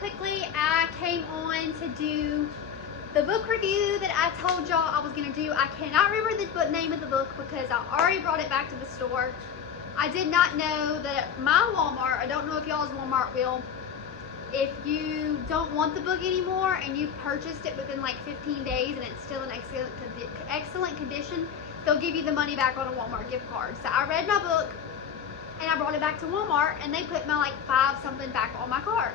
quickly, I came on to do the book review that I told y'all I was going to do. I cannot remember the name of the book because I already brought it back to the store. I did not know that my Walmart, I don't know if y'all's Walmart will, if you don't want the book anymore and you purchased it within like 15 days and it's still in excellent condition, they'll give you the money back on a Walmart gift card. So I read my book and I brought it back to Walmart and they put my like 5 something back on my card.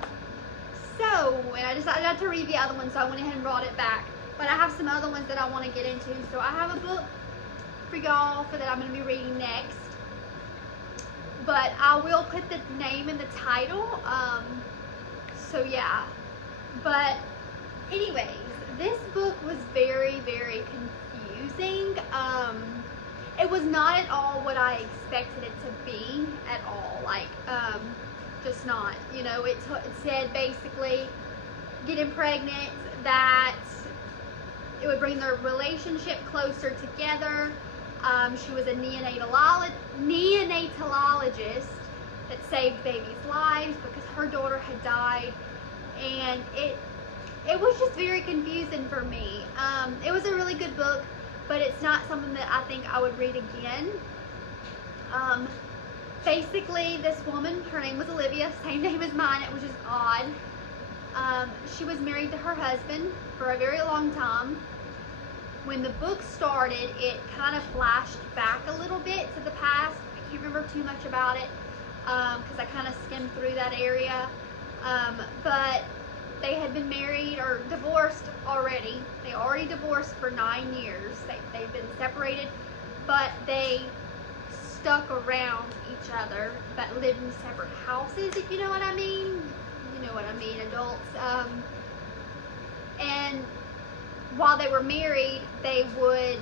So, and I decided not to read the other one, so I went ahead and brought it back. But I have some other ones that I want to get into. So I have a book for y'all that I'm going to be reading next. But I will put the name in the title. So yeah. But anyways, this book was very, very confusing. It was not at all what I expected it to be at all. Like, just not. You know, it said basically getting pregnant, that it would bring their relationship closer together. She was a neonatologist that saved babies' lives because her daughter had died, and it was just very confusing for me. It was a really good book, but it's not something that I think I would read again. Basically, this woman, her name was Olivia, same name as mine, which is odd. She was married to her husband for a very long time. When the book started, it kind of flashed back a little bit to the past. I can't remember too much about it because I kind of skimmed through that area. But they had been married or divorced already. They already divorced for 9 years. They've been separated, but they stuck around each other, but lived in separate houses, if you know what I mean. You know what I mean, adults. And while they were married, they would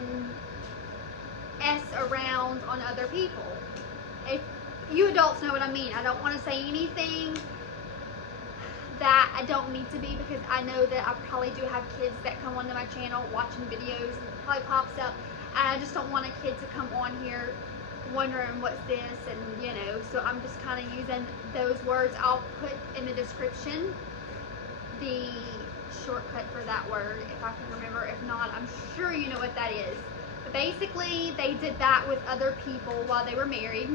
S around on other people. If you adults know what I mean. I don't want to say anything that I don't need to be, because I know that I probably do have kids that come onto my channel watching videos and it probably pops up, and I just don't want a kid to come on here wondering what's this, and you know, so I'm just kind of using those words. I'll put in the description the shortcut for that word if I can remember. If not, I'm sure you know what that is. But basically, they did that with other people while they were married.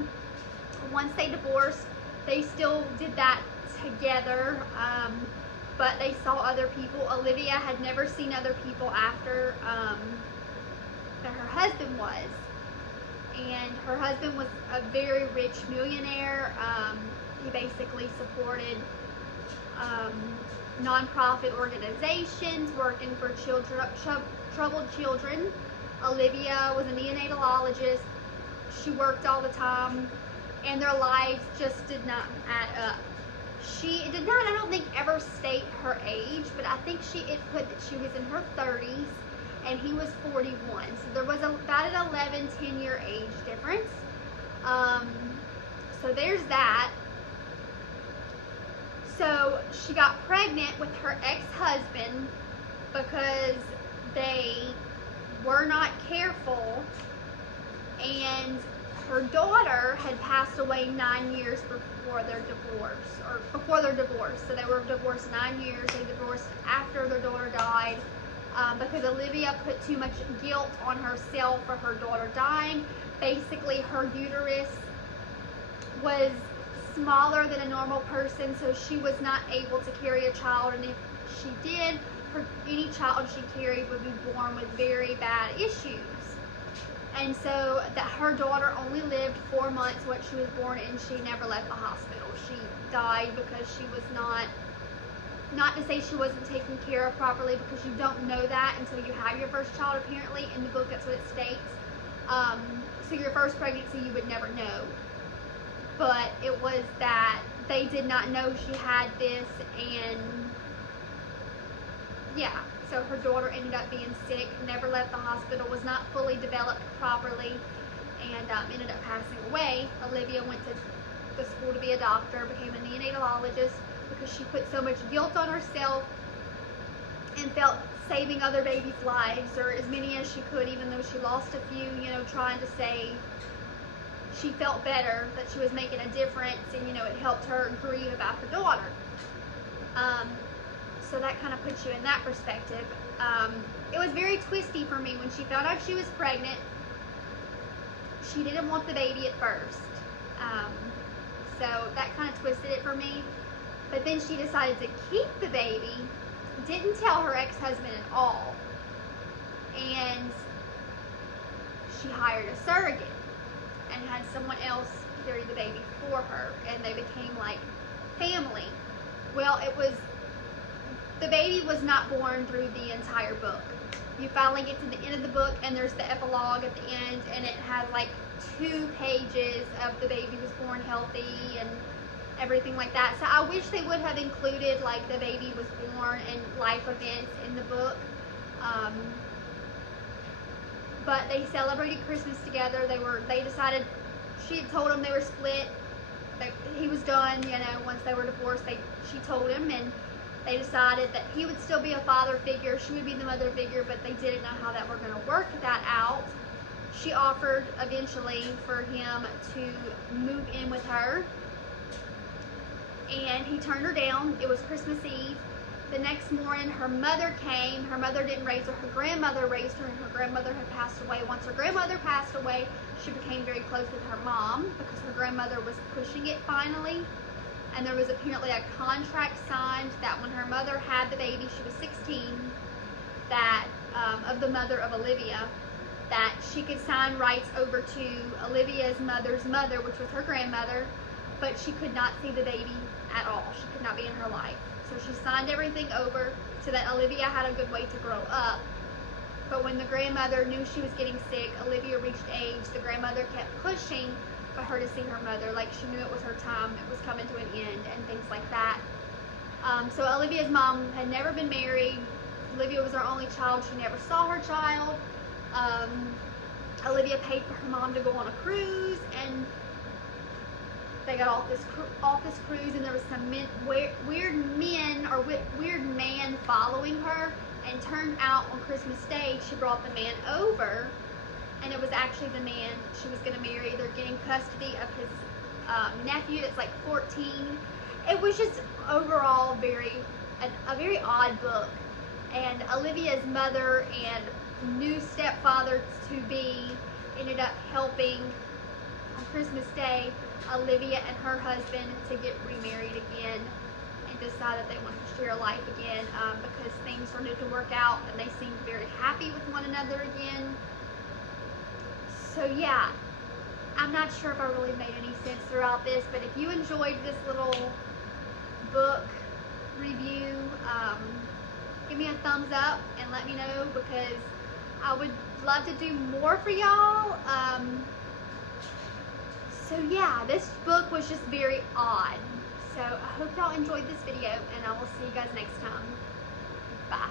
Once they divorced, they still did that together, but they saw other people. Olivia had never seen other people after that her husband was. And her husband was a very rich millionaire. He basically supported non-profit organizations working for troubled children. Olivia was a neonatologist. She worked all the time, and their lives just did not add up. She did not, I don't think, ever state her age, but I think it put that she was in her 30s. And he was 41, so there was about an 10-year age difference. So there's that. So she got pregnant with her ex-husband because they were not careful, and her daughter had passed away 9 years before their divorce. So they were divorced 9 years. They divorced after their daughter died. Because Olivia put too much guilt on herself for her daughter dying. Basically, her uterus was smaller than a normal person, so she was not able to carry a child, and if she did, any child she carried would be born with very bad issues. And so that her daughter only lived 4 months when she was born, and she never left the hospital. She died because she was not to say she wasn't taken care of properly, because you don't know that until you have your first child, apparently. In the book, that's what it states. So your first pregnancy, you would never know. But it was that they did not know she had this, and yeah. So her daughter ended up being sick, never left the hospital, was not fully developed properly, and ended up passing away. Olivia went to the school to be a doctor, became a neonatologist, because she put so much guilt on herself and felt saving other babies' lives, or as many as she could, even though she lost a few, you know, trying to say she felt better, that she was making a difference, and, you know, it helped her grieve about her daughter. So that kind of puts you in that perspective. It was very twisty for me when she found out she was pregnant. She didn't want the baby at first. So that kind of twisted it for me. But then she decided to keep the baby, didn't tell her ex-husband at all. And she hired a surrogate and had someone else carry the baby for her, and they became like family. Well, the baby was not born through the entire book. You finally get to the end of the book and there's the epilogue at the end, and it has like 2 pages of the baby was born healthy and everything like that. So I wish they would have included like the baby was born and life events in the book. But they celebrated Christmas together. They decided, she had told him they were split. He was done, you know, once they were divorced. She told him, and they decided that he would still be a father figure, she would be the mother figure, but they didn't know how that were going to work that out. She offered eventually for him to move in with her, and he turned her down. It was Christmas Eve. The next morning, her mother came. Her mother didn't raise her. Her grandmother raised her, and her grandmother had passed away. Once her grandmother passed away, she became very close with her mom because her grandmother was pushing it finally. And there was apparently a contract signed that when her mother had the baby, she was 16, that of the mother of Olivia, that she could sign rights over to Olivia's mother's mother, which was her grandmother, but she could not see the baby at all. She could not be in her life. So she signed everything over so that Olivia had a good way to grow up. But when the grandmother knew she was getting sick, Olivia reached age, the grandmother kept pushing for her to see her mother. Like, she knew it was her time, it was coming to an end, and things like that. So Olivia's mom had never been married. Olivia was her only child. She never saw her child. Olivia paid for her mom to go on a cruise, and they got off this cruise, and there was some weird man following her, and turned out on Christmas Day she brought the man over, and it was actually the man she was going to marry. They're getting custody of his nephew that's like 14. It was just overall a very odd book, and Olivia's mother and new stepfather to be ended up helping on Christmas Day Olivia and her husband to get remarried again and decide that they wanted to share life again, because things started to work out and they seemed very happy with one another again. So yeah, I'm not sure if I really made any sense throughout this, but if you enjoyed this little book review, give me a thumbs up and let me know, because I would love to do more for y'all. So yeah, this book was just very odd. So I hope y'all enjoyed this video, and I will see you guys next time. Bye.